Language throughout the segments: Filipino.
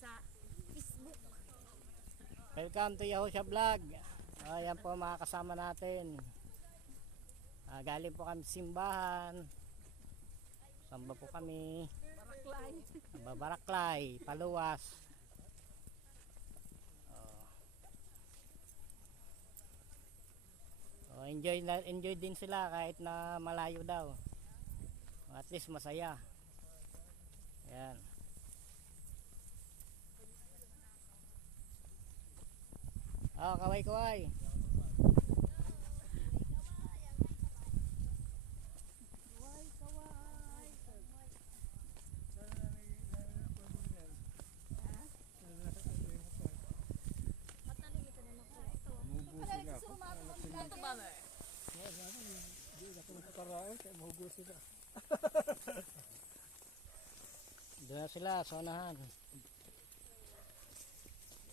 sa Facebook. Welcome to Yahusha Vlog. Ayan po mga kasama natin. Galing po kami simbahan. Samba po kami? Baraklay. Baraklay, Paluwas. Enjoy din sila kahit na malayo daw. At least masaya. Ayan. Kaway. Doon sila, sonahan.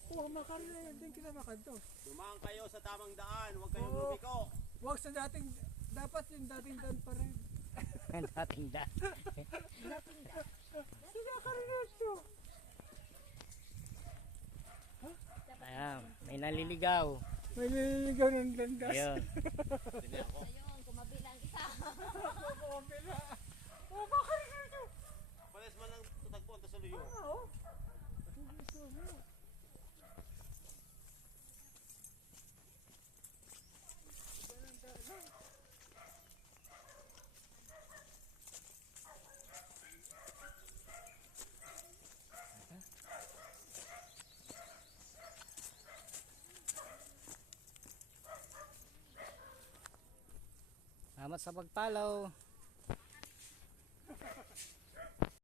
Makarne, din kinamakan to. Dumaan kayo sa tamang daan, huwag kayong lumiko. Huwag sa dating, dapat yung dating daan pa rin. Dating daan. Sila karinod to. Ayan, may naliligaw. May nililigaw ng landas. Ayun. Ayun, kumabilang isa. Kumabila. Makarinod to. Pares man lang tutagpuan to sa luyo. Oo. Salamat sa pag-follow.